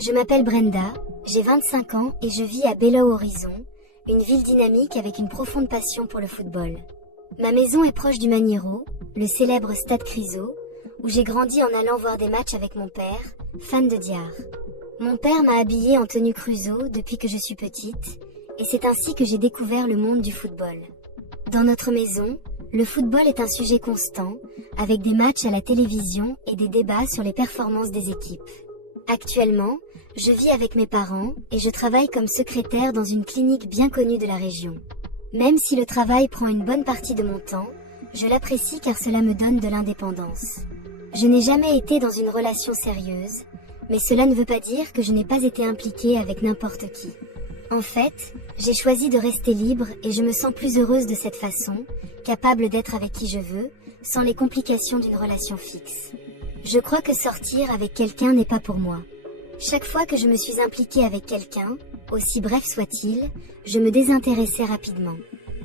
Je m'appelle Brenda, j'ai 25 ans et je vis à Belo Horizon, une ville dynamique avec une profonde passion pour le football. Ma maison est proche du Maneiro, le célèbre Stade Cruzeiro, où j'ai grandi en allant voir des matchs avec mon père, fan de Diar. Mon père m'a habillée en tenue Cruzeiro depuis que je suis petite, et c'est ainsi que j'ai découvert le monde du football. Dans notre maison, le football est un sujet constant, avec des matchs à la télévision et des débats sur les performances des équipes. Actuellement, je vis avec mes parents et je travaille comme secrétaire dans une clinique bien connue de la région. Même si le travail prend une bonne partie de mon temps, je l'apprécie car cela me donne de l'indépendance. Je n'ai jamais été dans une relation sérieuse, mais cela ne veut pas dire que je n'ai pas été impliquée avec n'importe qui. En fait, j'ai choisi de rester libre et je me sens plus heureuse de cette façon, capable d'être avec qui je veux, sans les complications d'une relation fixe. Je crois que sortir avec quelqu'un n'est pas pour moi. Chaque fois que je me suis impliquée avec quelqu'un, aussi bref soit-il, je me désintéressais rapidement.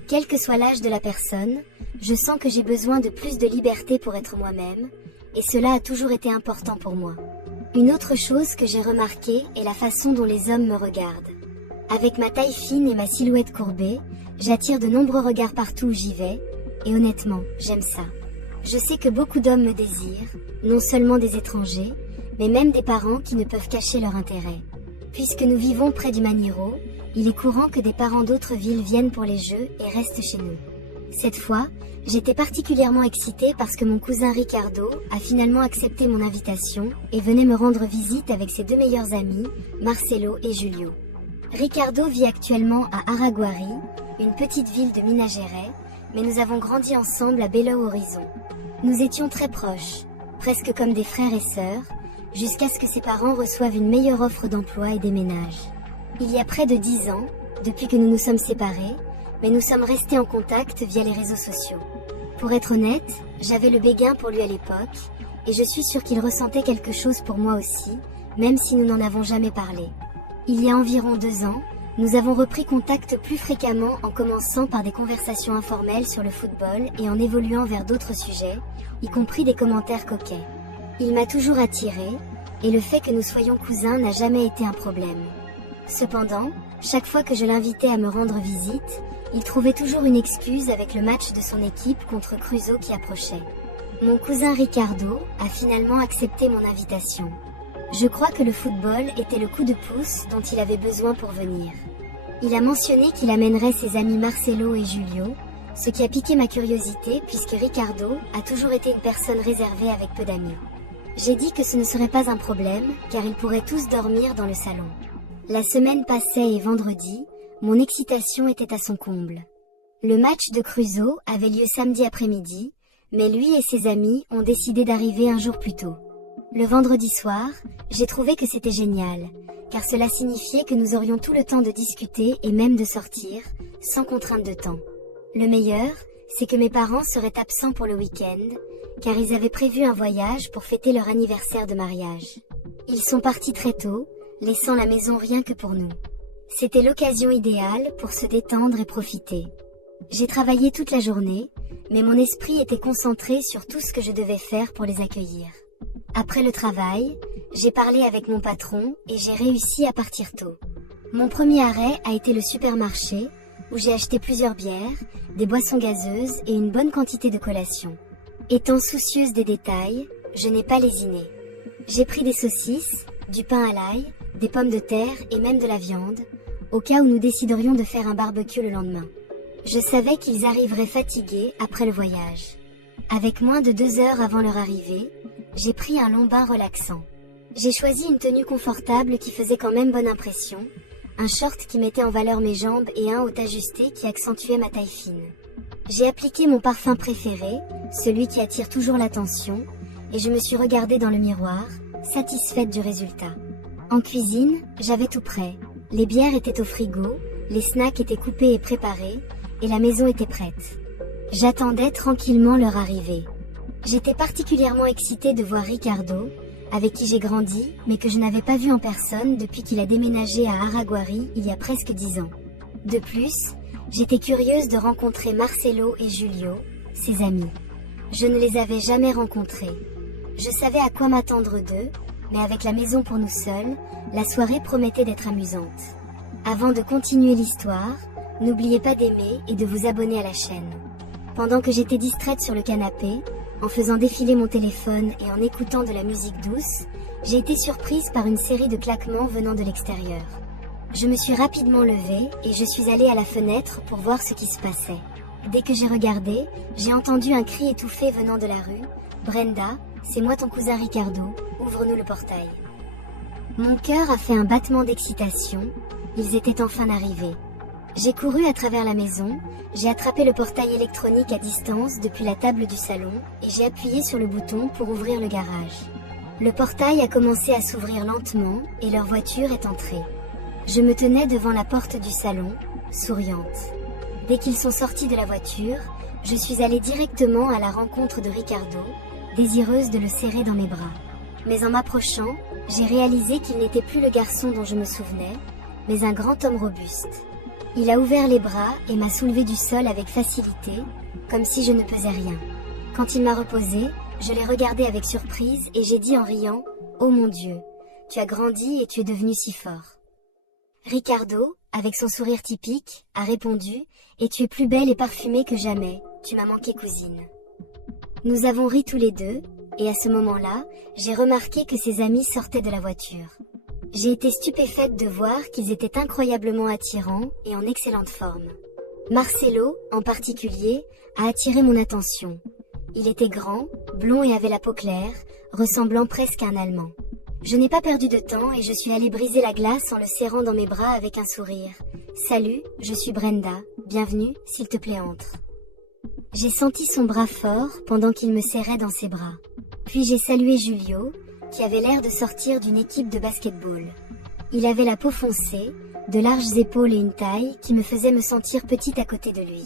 Quel que soit l'âge de la personne, je sens que j'ai besoin de plus de liberté pour être moi-même, et cela a toujours été important pour moi. Une autre chose que j'ai remarquée est la façon dont les hommes me regardent. Avec ma taille fine et ma silhouette courbée, j'attire de nombreux regards partout où j'y vais, et honnêtement, j'aime ça. Je sais que beaucoup d'hommes me désirent, non seulement des étrangers, mais même des parents qui ne peuvent cacher leur intérêt. Puisque nous vivons près du Maneiro, il est courant que des parents d'autres villes viennent pour les jeux et restent chez nous. Cette fois, j'étais particulièrement excitée parce que mon cousin Ricardo a finalement accepté mon invitation et venait me rendre visite avec ses deux meilleurs amis, Marcelo et Julio. Ricardo vit actuellement à Araguari, une petite ville de Minas Gerais, mais nous avons grandi ensemble à Belo Horizon. Nous étions très proches, presque comme des frères et sœurs, jusqu'à ce que ses parents reçoivent une meilleure offre d'emploi et déménagent. Il y a près de 10 ans, depuis que nous nous sommes séparés, mais nous sommes restés en contact via les réseaux sociaux. Pour être honnête, j'avais le béguin pour lui à l'époque, et je suis sûre qu'il ressentait quelque chose pour moi aussi, même si nous n'en avons jamais parlé. Il y a environ 2 ans, nous avons repris contact plus fréquemment en commençant par des conversations informelles sur le football et en évoluant vers d'autres sujets, y compris des commentaires coquets. Il m'a toujours attirée, et le fait que nous soyons cousins n'a jamais été un problème. Cependant, chaque fois que je l'invitais à me rendre visite, il trouvait toujours une excuse avec le match de son équipe contre Cruzeiro qui approchait. Mon cousin Ricardo a finalement accepté mon invitation. Je crois que le football était le coup de pouce dont il avait besoin pour venir. Il a mentionné qu'il amènerait ses amis Marcelo et Julio, ce qui a piqué ma curiosité puisque Ricardo a toujours été une personne réservée avec peu d'amis. J'ai dit que ce ne serait pas un problème, car ils pourraient tous dormir dans le salon. La semaine passait et vendredi, mon excitation était à son comble. Le match de Cruzeiro avait lieu samedi après-midi, mais lui et ses amis ont décidé d'arriver un jour plus tôt. Le vendredi soir, j'ai trouvé que c'était génial, car cela signifiait que nous aurions tout le temps de discuter et même de sortir, sans contrainte de temps. Le meilleur, c'est que mes parents seraient absents pour le week-end, car ils avaient prévu un voyage pour fêter leur anniversaire de mariage. Ils sont partis très tôt, laissant la maison rien que pour nous. C'était l'occasion idéale pour se détendre et profiter. J'ai travaillé toute la journée, mais mon esprit était concentré sur tout ce que je devais faire pour les accueillir. Après le travail, j'ai parlé avec mon patron et j'ai réussi à partir tôt. Mon premier arrêt a été le supermarché, où j'ai acheté plusieurs bières, des boissons gazeuses et une bonne quantité de collations. Étant soucieuse des détails, je n'ai pas lésiné. J'ai pris des saucisses, du pain à l'ail, des pommes de terre et même de la viande, au cas où nous déciderions de faire un barbecue le lendemain. Je savais qu'ils arriveraient fatigués après le voyage. Avec moins de 2 heures avant leur arrivée, j'ai pris un long bain relaxant. J'ai choisi une tenue confortable qui faisait quand même bonne impression, un short qui mettait en valeur mes jambes et un haut ajusté qui accentuait ma taille fine. J'ai appliqué mon parfum préféré, celui qui attire toujours l'attention, et je me suis regardée dans le miroir, satisfaite du résultat. En cuisine, j'avais tout prêt. Les bières étaient au frigo, les snacks étaient coupés et préparés, et la maison était prête. J'attendais tranquillement leur arrivée. J'étais particulièrement excitée de voir Ricardo, avec qui j'ai grandi, mais que je n'avais pas vu en personne depuis qu'il a déménagé à Araguari il y a presque 10 ans. De plus, j'étais curieuse de rencontrer Marcelo et Julio, ses amis. Je ne les avais jamais rencontrés. Je savais à quoi m'attendre d'eux, mais avec la maison pour nous seuls, la soirée promettait d'être amusante. Avant de continuer l'histoire, n'oubliez pas d'aimer et de vous abonner à la chaîne. Pendant que j'étais distraite sur le canapé, en faisant défiler mon téléphone et en écoutant de la musique douce, j'ai été surprise par une série de claquements venant de l'extérieur. Je me suis rapidement levée et je suis allée à la fenêtre pour voir ce qui se passait. Dès que j'ai regardé, j'ai entendu un cri étouffé venant de la rue. « Brenda, c'est moi ton cousin Ricardo, ouvre-nous le portail. » Mon cœur a fait un battement d'excitation, ils étaient enfin arrivés. J'ai couru à travers la maison, j'ai attrapé le portail électronique à distance depuis la table du salon et j'ai appuyé sur le bouton pour ouvrir le garage. Le portail a commencé à s'ouvrir lentement et leur voiture est entrée. Je me tenais devant la porte du salon, souriante. Dès qu'ils sont sortis de la voiture, je suis allée directement à la rencontre de Ricardo, désireuse de le serrer dans mes bras. Mais en m'approchant, j'ai réalisé qu'il n'était plus le garçon dont je me souvenais, mais un grand homme robuste. Il a ouvert les bras et m'a soulevé du sol avec facilité, comme si je ne pesais rien. Quand il m'a reposé, je l'ai regardé avec surprise et j'ai dit en riant « Oh mon Dieu, tu as grandi et tu es devenu si fort. » Ricardo, avec son sourire typique, a répondu « Et tu es plus belle et parfumée que jamais, tu m'as manqué cousine. » Nous avons ri tous les deux, et à ce moment-là, j'ai remarqué que ses amis sortaient de la voiture. J'ai été stupéfaite de voir qu'ils étaient incroyablement attirants et en excellente forme. Marcelo, en particulier, a attiré mon attention. Il était grand, blond et avait la peau claire, ressemblant presque à un Allemand. Je n'ai pas perdu de temps et je suis allée briser la glace en le serrant dans mes bras avec un sourire. « Salut, je suis Brenda, bienvenue, s'il te plaît entre. » J'ai senti son bras fort pendant qu'il me serrait dans ses bras. Puis j'ai salué Julio, qui avait l'air de sortir d'une équipe de basket-ball. Il avait la peau foncée, de larges épaules et une taille qui me faisait me sentir petite à côté de lui.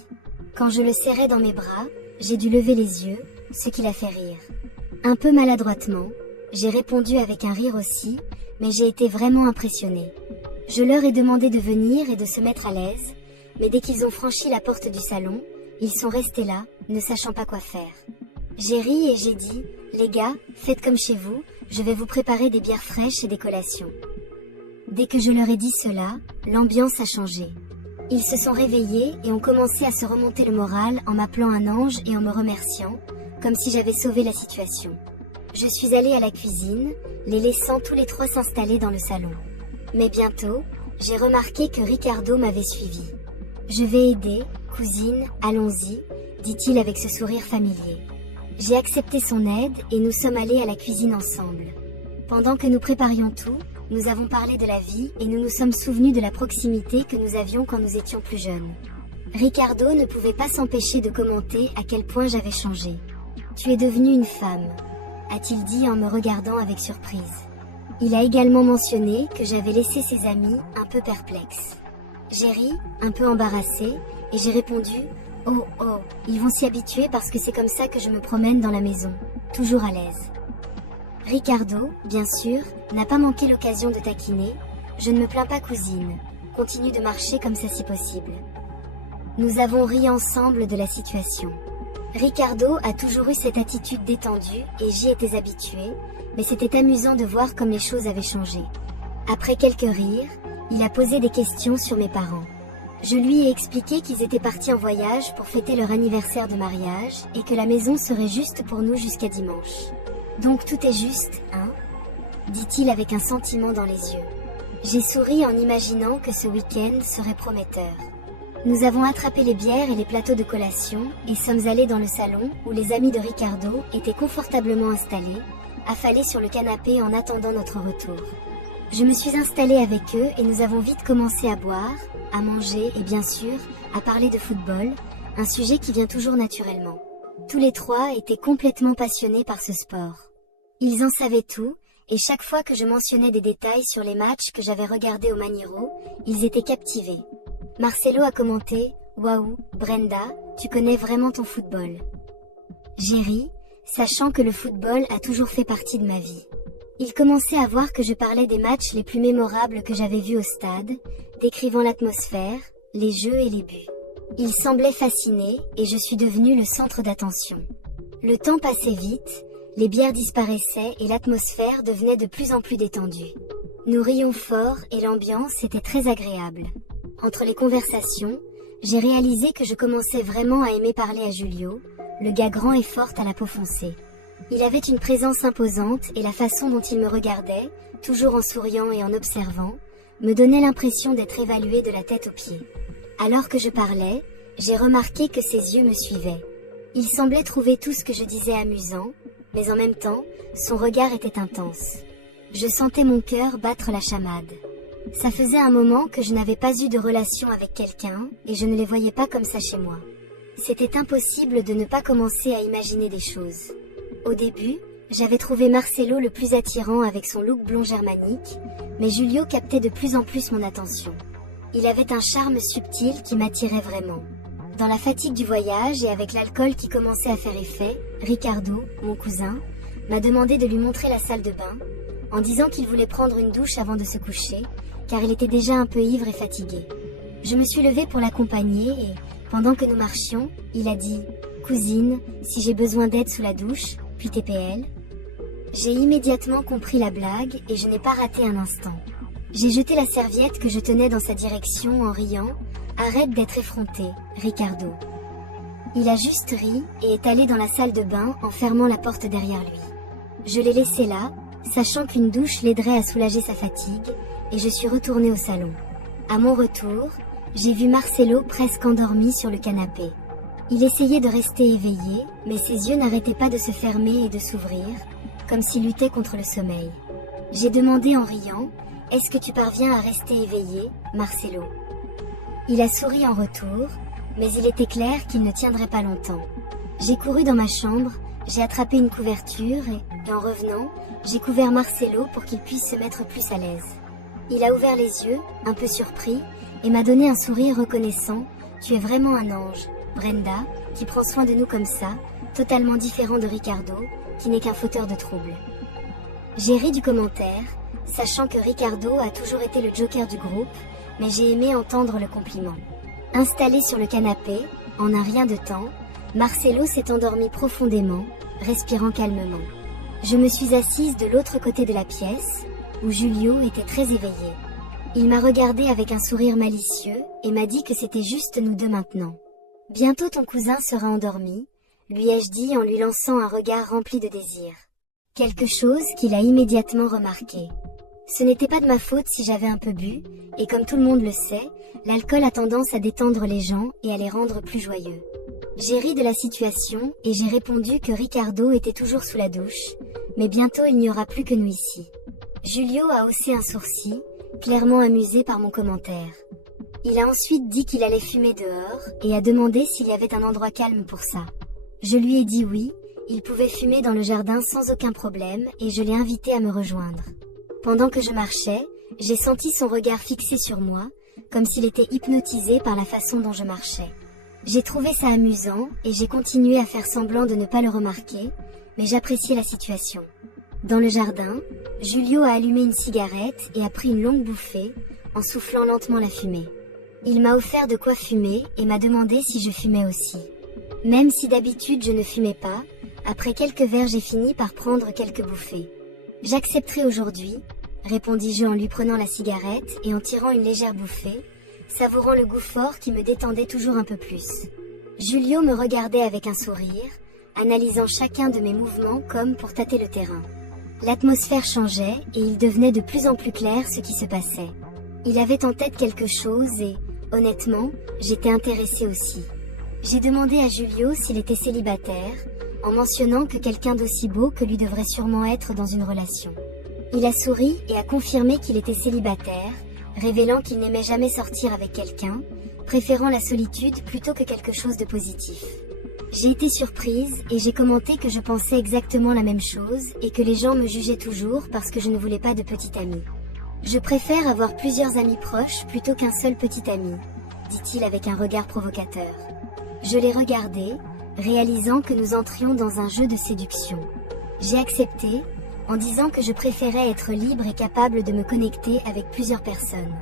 Quand je le serrais dans mes bras, j'ai dû lever les yeux, ce qui l'a fait rire. Un peu maladroitement, j'ai répondu avec un rire aussi, mais j'ai été vraiment impressionnée. Je leur ai demandé de venir et de se mettre à l'aise, mais dès qu'ils ont franchi la porte du salon, ils sont restés là, ne sachant pas quoi faire. J'ai ri et j'ai dit « Les gars, faites comme chez vous, je vais vous préparer des bières fraîches et des collations. » Dès que je leur ai dit cela, l'ambiance a changé. Ils se sont réveillés et ont commencé à se remonter le moral en m'appelant un ange et en me remerciant, comme si j'avais sauvé la situation. Je suis allée à la cuisine, les laissant tous les trois s'installer dans le salon. Mais bientôt, j'ai remarqué que Ricardo m'avait suivi. « Je vais aider, cousine, allons-y, » dit-il avec ce sourire familier. J'ai accepté son aide et nous sommes allés à la cuisine ensemble. Pendant que nous préparions tout, nous avons parlé de la vie et nous nous sommes souvenus de la proximité que nous avions quand nous étions plus jeunes. Ricardo ne pouvait pas s'empêcher de commenter à quel point j'avais changé. « Tu es devenue une femme », a-t-il dit en me regardant avec surprise. Il a également mentionné que j'avais laissé ses amis un peu perplexes. J'ai ri, un peu embarrassée, et j'ai répondu « Oh, oh, ils vont s'y habituer parce que c'est comme ça que je me promène dans la maison, toujours à l'aise. » Ricardo, bien sûr, n'a pas manqué l'occasion de taquiner. « Je ne me plains pas cousine, continue de marcher comme ça si possible. » Nous avons ri ensemble de la situation. Ricardo a toujours eu cette attitude détendue et j'y étais habituée, mais c'était amusant de voir comme les choses avaient changé. Après quelques rires, il a posé des questions sur mes parents. Je lui ai expliqué qu'ils étaient partis en voyage pour fêter leur anniversaire de mariage et que la maison serait juste pour nous jusqu'à dimanche. « Donc tout est juste, hein ?» dit-il avec un sentiment dans les yeux. J'ai souri en imaginant que ce week-end serait prometteur. Nous avons attrapé les bières et les plateaux de collation et sommes allés dans le salon où les amis de Ricardo étaient confortablement installés, affalés sur le canapé en attendant notre retour. Je me suis installée avec eux et nous avons vite commencé à boire, à manger et bien sûr, à parler de football, un sujet qui vient toujours naturellement. Tous les trois étaient complètement passionnés par ce sport. Ils en savaient tout, et chaque fois que je mentionnais des détails sur les matchs que j'avais regardés au Maniero, ils étaient captivés. Marcelo a commenté « Waouh, Brenda, tu connais vraiment ton football. » J'ai ri, sachant que le football a toujours fait partie de ma vie. Il commençait à voir que je parlais des matchs les plus mémorables que j'avais vus au stade, décrivant l'atmosphère, les jeux et les buts. Il semblait fasciné et je suis devenue le centre d'attention. Le temps passait vite, Les bières disparaissaient et l'atmosphère devenait de plus en plus détendue. Nous rions fort et l'ambiance était très agréable. Entre les conversations, j'ai réalisé que je commençais vraiment à aimer parler à Julio, le gars grand et fort à la peau foncée. Il avait une présence imposante et la façon dont il me regardait, toujours en souriant et en observant, me donnait l'impression d'être évalué de la tête aux pieds. Alors que je parlais, j'ai remarqué que ses yeux me suivaient. Il semblait trouver tout ce que je disais amusant, mais en même temps, son regard était intense. Je sentais mon cœur battre la chamade. Ça faisait un moment que je n'avais pas eu de relation avec quelqu'un, et je ne les voyais pas comme ça chez moi. C'était impossible de ne pas commencer à imaginer des choses. Au début, j'avais trouvé Marcelo le plus attirant avec son look blond germanique, mais Julio captait de plus en plus mon attention. Il avait un charme subtil qui m'attirait vraiment. Dans la fatigue du voyage et avec l'alcool qui commençait à faire effet, Ricardo, mon cousin, m'a demandé de lui montrer la salle de bain, en disant qu'il voulait prendre une douche avant de se coucher, car il était déjà un peu ivre et fatigué. Je me suis levée pour l'accompagner et, pendant que nous marchions, il a dit « Cousine, si j'ai besoin d'aide sous la douche, puis TPL ?» J'ai immédiatement compris la blague et je n'ai pas raté un instant. J'ai jeté la serviette que je tenais dans sa direction en riant « Arrête d'être effronté, Ricardo !» Il a juste ri et est allé dans la salle de bain en fermant la porte derrière lui. Je l'ai laissé là, sachant qu'une douche l'aiderait à soulager sa fatigue, et je suis retournée au salon. À mon retour, j'ai vu Marcelo presque endormi sur le canapé. Il essayait de rester éveillé, mais ses yeux n'arrêtaient pas de se fermer et de s'ouvrir, comme s'il luttait contre le sommeil. J'ai demandé en riant « Est-ce que tu parviens à rester éveillé, Marcelo ?» Il a souri en retour, mais il était clair qu'il ne tiendrait pas longtemps. J'ai couru dans ma chambre, j'ai attrapé une couverture et en revenant, j'ai couvert Marcelo pour qu'il puisse se mettre plus à l'aise. Il a ouvert les yeux, un peu surpris, et m'a donné un sourire reconnaissant « Tu es vraiment un ange, Brenda, qui prend soin de nous comme ça, totalement différent de Ricardo, qui n'est qu'un fauteur de troubles. » J'ai ri du commentaire, sachant que Ricardo a toujours été le joker du groupe, mais j'ai aimé entendre le compliment. Installé sur le canapé, en un rien de temps, Marcelo s'est endormi profondément, respirant calmement. Je me suis assise de l'autre côté de la pièce, où Julio était très éveillé. Il m'a regardé avec un sourire malicieux et m'a dit que c'était juste nous deux maintenant. « Bientôt ton cousin sera endormi », lui ai-je dit en lui lançant un regard rempli de désir. Quelque chose qu'il a immédiatement remarqué. Ce n'était pas de ma faute si j'avais un peu bu, et comme tout le monde le sait, l'alcool a tendance à détendre les gens et à les rendre plus joyeux. J'ai ri de la situation et j'ai répondu que Ricardo était toujours sous la douche, mais bientôt il n'y aura plus que nous ici. Julio a haussé un sourcil, clairement amusé par mon commentaire. Il a ensuite dit qu'il allait fumer dehors et a demandé s'il y avait un endroit calme pour ça. Je lui ai dit oui, il pouvait fumer dans le jardin sans aucun problème et je l'ai invité à me rejoindre. Pendant que je marchais, j'ai senti son regard fixé sur moi, comme s'il était hypnotisé par la façon dont je marchais. J'ai trouvé ça amusant et j'ai continué à faire semblant de ne pas le remarquer, mais j'appréciais la situation. Dans le jardin, Julio a allumé une cigarette et a pris une longue bouffée, en soufflant lentement la fumée. Il m'a offert de quoi fumer et m'a demandé si je fumais aussi. Même si d'habitude je ne fumais pas, après quelques verres j'ai fini par prendre quelques bouffées. J'accepterai aujourd'hui, répondis-je en lui prenant la cigarette et en tirant une légère bouffée, savourant le goût fort qui me détendait toujours un peu plus. Julio me regardait avec un sourire, analysant chacun de mes mouvements comme pour tâter le terrain. L'atmosphère changeait et il devenait de plus en plus clair ce qui se passait. Il avait en tête quelque chose et, honnêtement, j'étais intéressée aussi. J'ai demandé à Julio s'il était célibataire, en mentionnant que quelqu'un d'aussi beau que lui devrait sûrement être dans une relation. Il a souri et a confirmé qu'il était célibataire, révélant qu'il n'aimait jamais sortir avec quelqu'un, préférant la solitude plutôt que quelque chose de positif. J'ai été surprise et j'ai commenté que je pensais exactement la même chose et que les gens me jugeaient toujours parce que je ne voulais pas de petit ami. Je préfère avoir plusieurs amis proches plutôt qu'un seul petit ami, dit-il avec un regard provocateur. Je l'ai regardé, réalisant que nous entrions dans un jeu de séduction. J'ai accepté, en disant que je préférais être libre et capable de me connecter avec plusieurs personnes.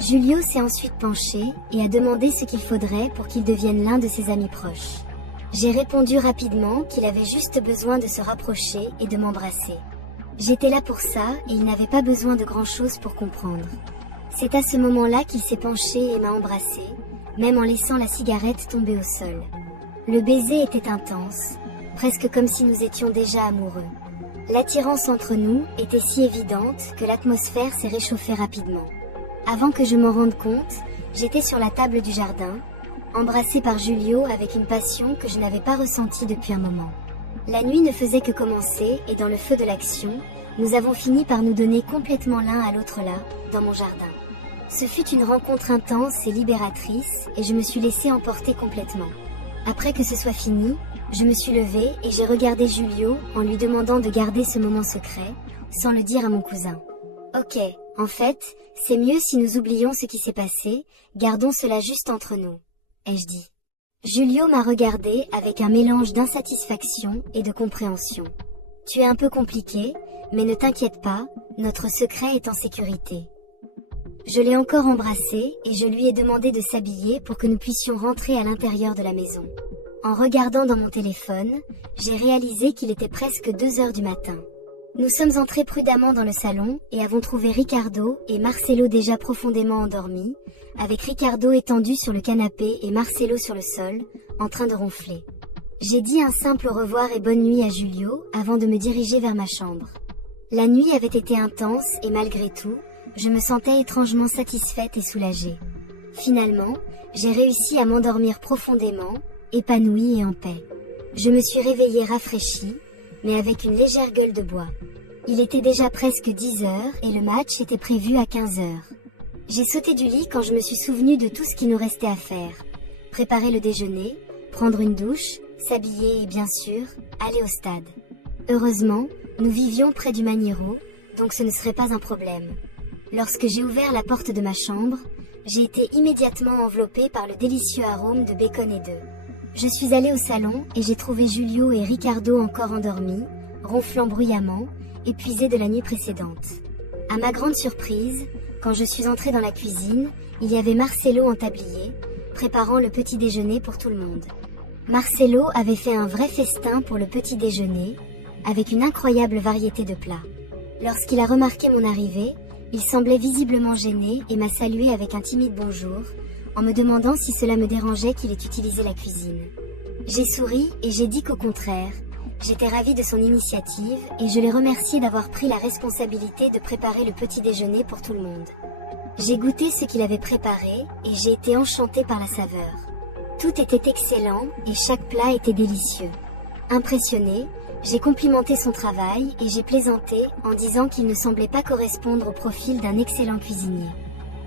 Julio s'est ensuite penché et a demandé ce qu'il faudrait pour qu'il devienne l'un de ses amis proches. J'ai répondu rapidement qu'il avait juste besoin de se rapprocher et de m'embrasser. J'étais là pour ça et il n'avait pas besoin de grand-chose pour comprendre. C'est à ce moment-là qu'il s'est penché et m'a embrassé, même en laissant la cigarette tomber au sol. Le baiser était intense, presque comme si nous étions déjà amoureux. L'attirance entre nous était si évidente que l'atmosphère s'est réchauffée rapidement. Avant que je m'en rende compte, j'étais sur la table du jardin, embrassée par Julio avec une passion que je n'avais pas ressentie depuis un moment. La nuit ne faisait que commencer et dans le feu de l'action, nous avons fini par nous donner complètement l'un à l'autre là, dans mon jardin. Ce fut une rencontre intense et libératrice et je me suis laissée emporter complètement. Après que ce soit fini, je me suis levée et j'ai regardé Julio en lui demandant de garder ce moment secret, sans le dire à mon cousin. Ok, en fait, c'est mieux si nous oublions ce qui s'est passé, gardons cela juste entre nous, ai-je dit. Julio m'a regardé avec un mélange d'insatisfaction et de compréhension. Tu es un peu compliqué, mais ne t'inquiète pas, notre secret est en sécurité. Je l'ai encore embrassé et je lui ai demandé de s'habiller pour que nous puissions rentrer à l'intérieur de la maison. En regardant dans mon téléphone, j'ai réalisé qu'il était presque 2 heures du matin. Nous sommes entrés prudemment dans le salon et avons trouvé Ricardo et Marcelo déjà profondément endormis, avec Ricardo étendu sur le canapé et Marcelo sur le sol, en train de ronfler. J'ai dit un simple au revoir et bonne nuit à Julio avant de me diriger vers ma chambre. La nuit avait été intense et malgré tout, je me sentais étrangement satisfaite et soulagée. Finalement, j'ai réussi à m'endormir profondément, épanouie et en paix. Je me suis réveillée rafraîchie, mais avec une légère gueule de bois. Il était déjà presque 10 heures et le match était prévu à 15 heures. J'ai sauté du lit quand je me suis souvenu de tout ce qui nous restait à faire. Préparer le déjeuner, prendre une douche, s'habiller et bien sûr, aller au stade. Heureusement, nous vivions près du Maniero, donc ce ne serait pas un problème. Lorsque j'ai ouvert la porte de ma chambre, j'ai été immédiatement enveloppée par le délicieux arôme de bacon et d'œufs. Je suis allée au salon et j'ai trouvé Julio et Ricardo encore endormis, ronflant bruyamment, épuisés de la nuit précédente. À ma grande surprise, quand je suis entrée dans la cuisine, il y avait Marcelo en tablier, préparant le petit déjeuner pour tout le monde. Marcelo avait fait un vrai festin pour le petit déjeuner, avec une incroyable variété de plats. Lorsqu'il a remarqué mon arrivée, il semblait visiblement gêné et m'a salué avec un timide bonjour, en me demandant si cela me dérangeait qu'il ait utilisé la cuisine. J'ai souri et j'ai dit qu'au contraire, j'étais ravie de son initiative et je l'ai remercié d'avoir pris la responsabilité de préparer le petit déjeuner pour tout le monde. J'ai goûté ce qu'il avait préparé et j'ai été enchantée par la saveur. Tout était excellent et chaque plat était délicieux. Impressionnée, j'ai complimenté son travail et j'ai plaisanté en disant qu'il ne semblait pas correspondre au profil d'un excellent cuisinier.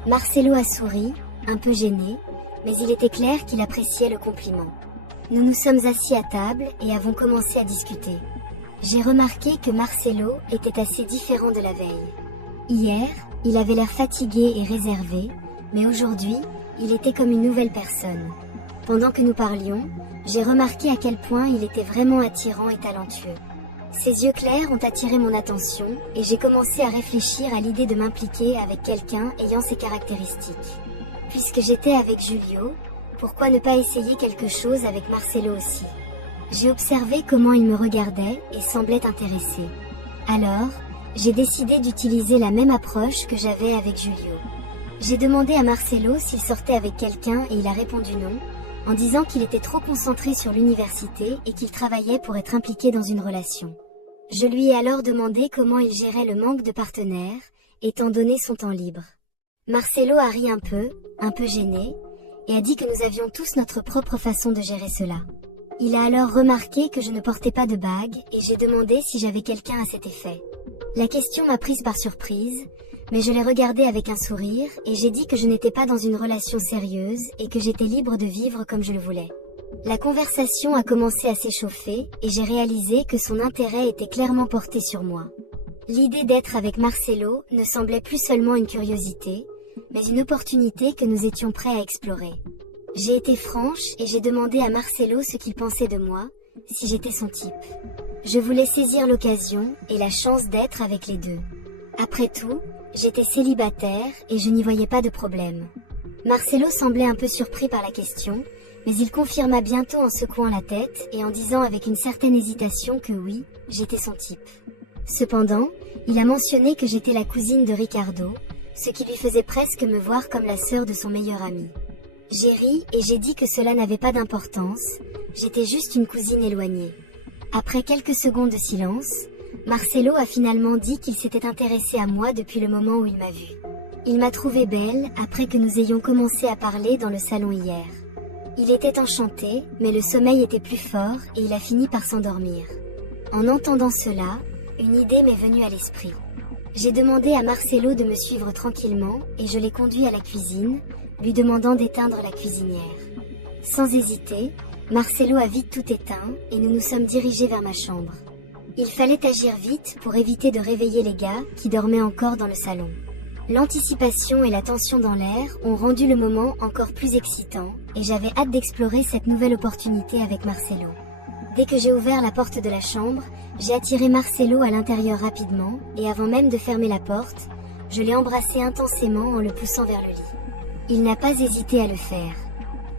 Marcelo a souri, un peu gêné, mais il était clair qu'il appréciait le compliment. Nous nous sommes assis à table et avons commencé à discuter. J'ai remarqué que Marcelo était assez différent de la veille. Hier, il avait l'air fatigué et réservé, mais aujourd'hui, il était comme une nouvelle personne. Pendant que nous parlions, j'ai remarqué à quel point il était vraiment attirant et talentueux. Ses yeux clairs ont attiré mon attention et j'ai commencé à réfléchir à l'idée de m'impliquer avec quelqu'un ayant ces caractéristiques. Puisque j'étais avec Julio, pourquoi ne pas essayer quelque chose avec Marcelo aussi? J'ai observé comment il me regardait et semblait intéressé. Alors, j'ai décidé d'utiliser la même approche que j'avais avec Julio. J'ai demandé à Marcelo s'il sortait avec quelqu'un et il a répondu non, en disant qu'il était trop concentré sur l'université et qu'il travaillait pour être impliqué dans une relation. Je lui ai alors demandé comment il gérait le manque de partenaires, étant donné son temps libre. Marcelo a ri un peu gêné, et a dit que nous avions tous notre propre façon de gérer cela. Il a alors remarqué que je ne portais pas de bague et j'ai demandé si j'avais quelqu'un à cet effet. La question m'a prise par surprise, mais je l'ai regardé avec un sourire et j'ai dit que je n'étais pas dans une relation sérieuse et que j'étais libre de vivre comme je le voulais. La conversation a commencé à s'échauffer et j'ai réalisé que son intérêt était clairement porté sur moi. L'idée d'être avec Marcelo ne semblait plus seulement une curiosité, mais une opportunité que nous étions prêts à explorer. J'ai été franche et j'ai demandé à Marcelo ce qu'il pensait de moi, si j'étais son type. Je voulais saisir l'occasion et la chance d'être avec les deux. Après tout, j'étais célibataire et je n'y voyais pas de problème. Marcelo semblait un peu surpris par la question, mais il confirma bientôt en secouant la tête et en disant avec une certaine hésitation que oui, j'étais son type. Cependant, il a mentionné que j'étais la cousine de Ricardo, ce qui lui faisait presque me voir comme la sœur de son meilleur ami. J'ai ri et j'ai dit que cela n'avait pas d'importance, j'étais juste une cousine éloignée. Après quelques secondes de silence, Marcelo a finalement dit qu'il s'était intéressé à moi depuis le moment où il m'a vue. Il m'a trouvée belle après que nous ayons commencé à parler dans le salon hier. Il était enchanté, mais le sommeil était plus fort et il a fini par s'endormir. En entendant cela, une idée m'est venue à l'esprit. J'ai demandé à Marcelo de me suivre tranquillement et je l'ai conduit à la cuisine, lui demandant d'éteindre la cuisinière. Sans hésiter, Marcelo a vite tout éteint et nous nous sommes dirigés vers ma chambre. Il fallait agir vite pour éviter de réveiller les gars qui dormaient encore dans le salon. L'anticipation et la tension dans l'air ont rendu le moment encore plus excitant et j'avais hâte d'explorer cette nouvelle opportunité avec Marcelo. Dès que j'ai ouvert la porte de la chambre, j'ai attiré Marcelo à l'intérieur rapidement et avant même de fermer la porte, je l'ai embrassé intensément en le poussant vers le lit. Il n'a pas hésité à le faire.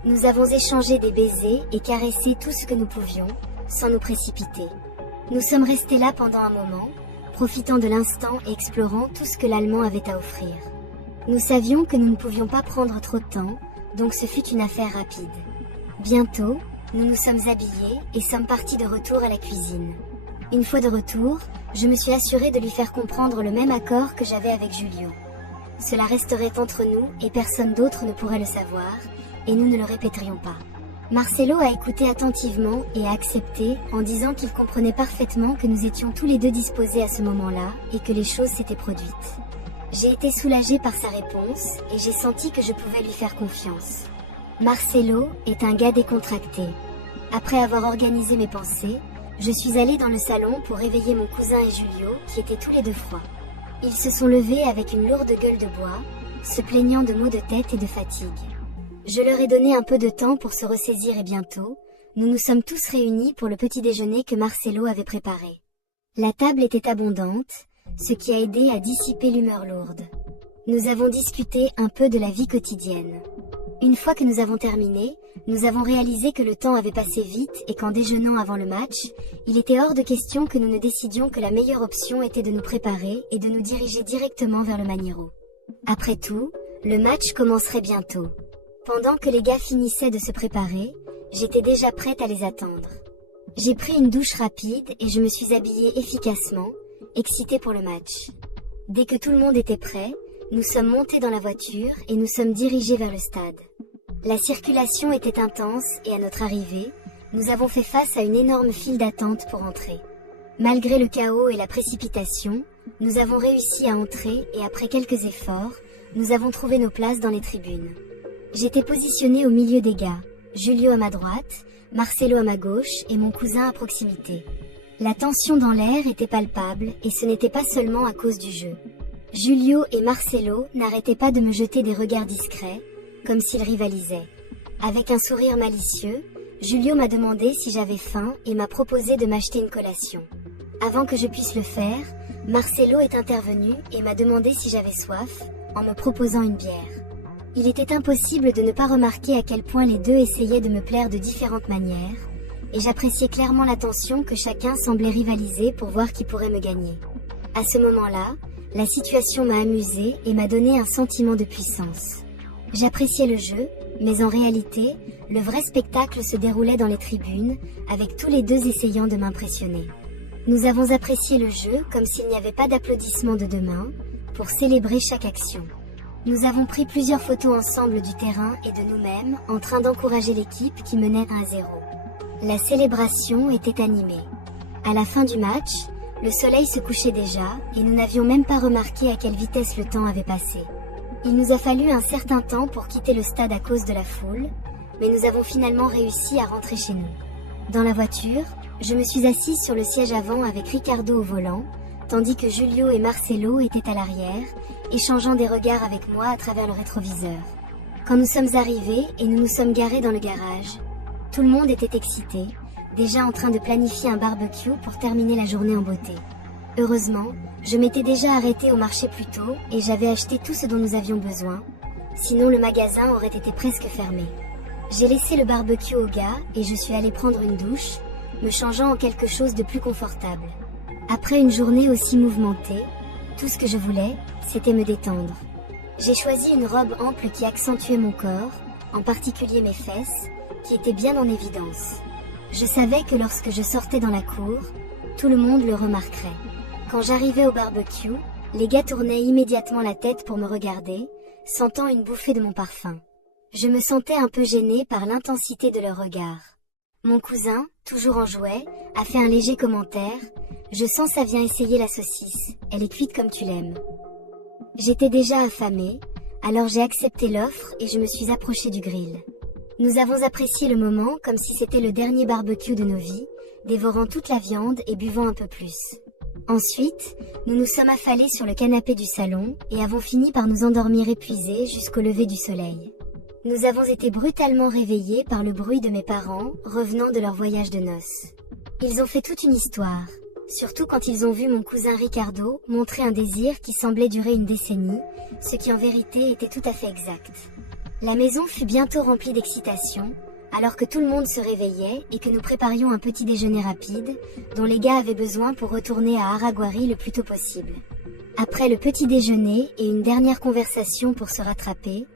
Nous avons échangé des baisers et caressé tout ce que nous pouvions, sans nous précipiter. Nous sommes restés là pendant un moment, profitant de l'instant et explorant tout ce que l'Allemand avait à offrir. Nous savions que nous ne pouvions pas prendre trop de temps, donc ce fut une affaire rapide. Bientôt, nous nous sommes habillés et sommes partis de retour à la cuisine. Une fois de retour, je me suis assurée de lui faire comprendre le même accord que j'avais avec Julio. Cela resterait entre nous et personne d'autre ne pourrait le savoir, et nous ne le répéterions pas. Marcelo a écouté attentivement et a accepté en disant qu'il comprenait parfaitement que nous étions tous les deux disposés à ce moment-là et que les choses s'étaient produites. J'ai été soulagée par sa réponse et j'ai senti que je pouvais lui faire confiance. Marcelo est un gars décontracté. Après avoir organisé mes pensées, je suis allée dans le salon pour réveiller mon cousin et Julio qui étaient tous les deux froids. Ils se sont levés avec une lourde gueule de bois, se plaignant de maux de tête et de fatigue. Je leur ai donné un peu de temps pour se ressaisir et bientôt, nous nous sommes tous réunis pour le petit déjeuner que Marcelo avait préparé. La table était abondante, ce qui a aidé à dissiper l'humeur lourde. Nous avons discuté un peu de la vie quotidienne. Une fois que nous avons terminé, nous avons réalisé que le temps avait passé vite et qu'en déjeunant avant le match, il était hors de question que nous ne décidions que la meilleure option était de nous préparer et de nous diriger directement vers le Maniero. Après tout, le match commencerait bientôt. Pendant que les gars finissaient de se préparer, j'étais déjà prête à les attendre. J'ai pris une douche rapide et je me suis habillée efficacement, excitée pour le match. Dès que tout le monde était prêt, nous sommes montés dans la voiture et nous sommes dirigés vers le stade. La circulation était intense et à notre arrivée, nous avons fait face à une énorme file d'attente pour entrer. Malgré le chaos et la précipitation, nous avons réussi à entrer et après quelques efforts, nous avons trouvé nos places dans les tribunes. J'étais positionnée au milieu des gars, Julio à ma droite, Marcelo à ma gauche et mon cousin à proximité. La tension dans l'air était palpable et ce n'était pas seulement à cause du jeu. Julio et Marcelo n'arrêtaient pas de me jeter des regards discrets, comme s'ils rivalisaient. Avec un sourire malicieux, Julio m'a demandé si j'avais faim et m'a proposé de m'acheter une collation. Avant que je puisse le faire, Marcelo est intervenu et m'a demandé si j'avais soif, en me proposant une bière. Il était impossible de ne pas remarquer à quel point les deux essayaient de me plaire de différentes manières, et j'appréciais clairement l'attention que chacun semblait rivaliser pour voir qui pourrait me gagner. À ce moment-là, la situation m'a amusée et m'a donné un sentiment de puissance. J'appréciais le jeu, mais en réalité, le vrai spectacle se déroulait dans les tribunes, avec tous les deux essayant de m'impressionner. Nous avons apprécié le jeu comme s'il n'y avait pas d'applaudissements de demain, pour célébrer chaque action. Nous avons pris plusieurs photos ensemble du terrain et de nous-mêmes, en train d'encourager l'équipe qui menait 1-0. La célébration était animée. À la fin du match, le soleil se couchait déjà et nous n'avions même pas remarqué à quelle vitesse le temps avait passé. Il nous a fallu un certain temps pour quitter le stade à cause de la foule, mais nous avons finalement réussi à rentrer chez nous. Dans la voiture, je me suis assise sur le siège avant avec Ricardo au volant, tandis que Julio et Marcelo étaient à l'arrière, échangeant des regards avec moi à travers le rétroviseur. Quand nous sommes arrivés et nous nous sommes garés dans le garage, tout le monde était excité, déjà en train de planifier un barbecue pour terminer la journée en beauté. Heureusement, je m'étais déjà arrêtée au marché plus tôt et j'avais acheté tout ce dont nous avions besoin, sinon le magasin aurait été presque fermé. J'ai laissé le barbecue au gars et je suis allée prendre une douche, me changeant en quelque chose de plus confortable. Après une journée aussi mouvementée, tout ce que je voulais, c'était me détendre. J'ai choisi une robe ample qui accentuait mon corps, en particulier mes fesses, qui étaient bien en évidence. Je savais que lorsque je sortais dans la cour, tout le monde le remarquerait. Quand j'arrivais au barbecue, les gars tournaient immédiatement la tête pour me regarder, sentant une bouffée de mon parfum. Je me sentais un peu gênée par l'intensité de leur regard. Mon cousin, toujours en jouet, a fait un léger commentaire. « Je sens ça vient essayer la saucisse, elle est cuite comme tu l'aimes. » J'étais déjà affamée, alors j'ai accepté l'offre et je me suis approchée du grill. Nous avons apprécié le moment comme si c'était le dernier barbecue de nos vies, dévorant toute la viande et buvant un peu plus. Ensuite, nous nous sommes affalés sur le canapé du salon et avons fini par nous endormir épuisés jusqu'au lever du soleil. Nous avons été brutalement réveillés par le bruit de mes parents revenant de leur voyage de noces. Ils ont fait toute une histoire, surtout quand ils ont vu mon cousin Ricardo montrer un désir qui semblait durer une décennie, ce qui en vérité était tout à fait exact. La maison fut bientôt remplie d'excitation, alors que tout le monde se réveillait et que nous préparions un petit déjeuner rapide, dont les gars avaient besoin pour retourner à Araguari le plus tôt possible. Après le petit déjeuner et une dernière conversation pour se rattraper,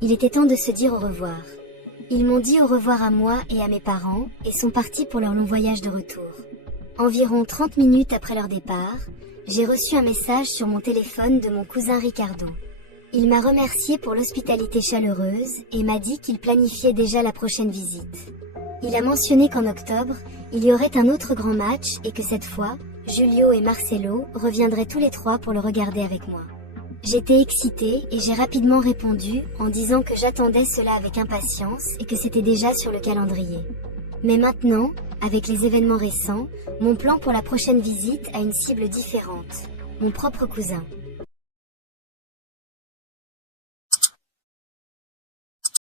il était temps de se dire au revoir. Ils m'ont dit au revoir à moi et à mes parents et sont partis pour leur long voyage de retour. Environ 30 minutes après leur départ, j'ai reçu un message sur mon téléphone de mon cousin Ricardo. Il m'a remercié pour l'hospitalité chaleureuse et m'a dit qu'il planifiait déjà la prochaine visite. Il a mentionné qu'en octobre, il y aurait un autre grand match et que cette fois, Julio et Marcelo reviendraient tous les trois pour le regarder avec moi. J'étais excitée et j'ai rapidement répondu en disant que j'attendais cela avec impatience et que c'était déjà sur le calendrier. Mais maintenant, avec les événements récents, mon plan pour la prochaine visite a une cible différente, mon propre cousin.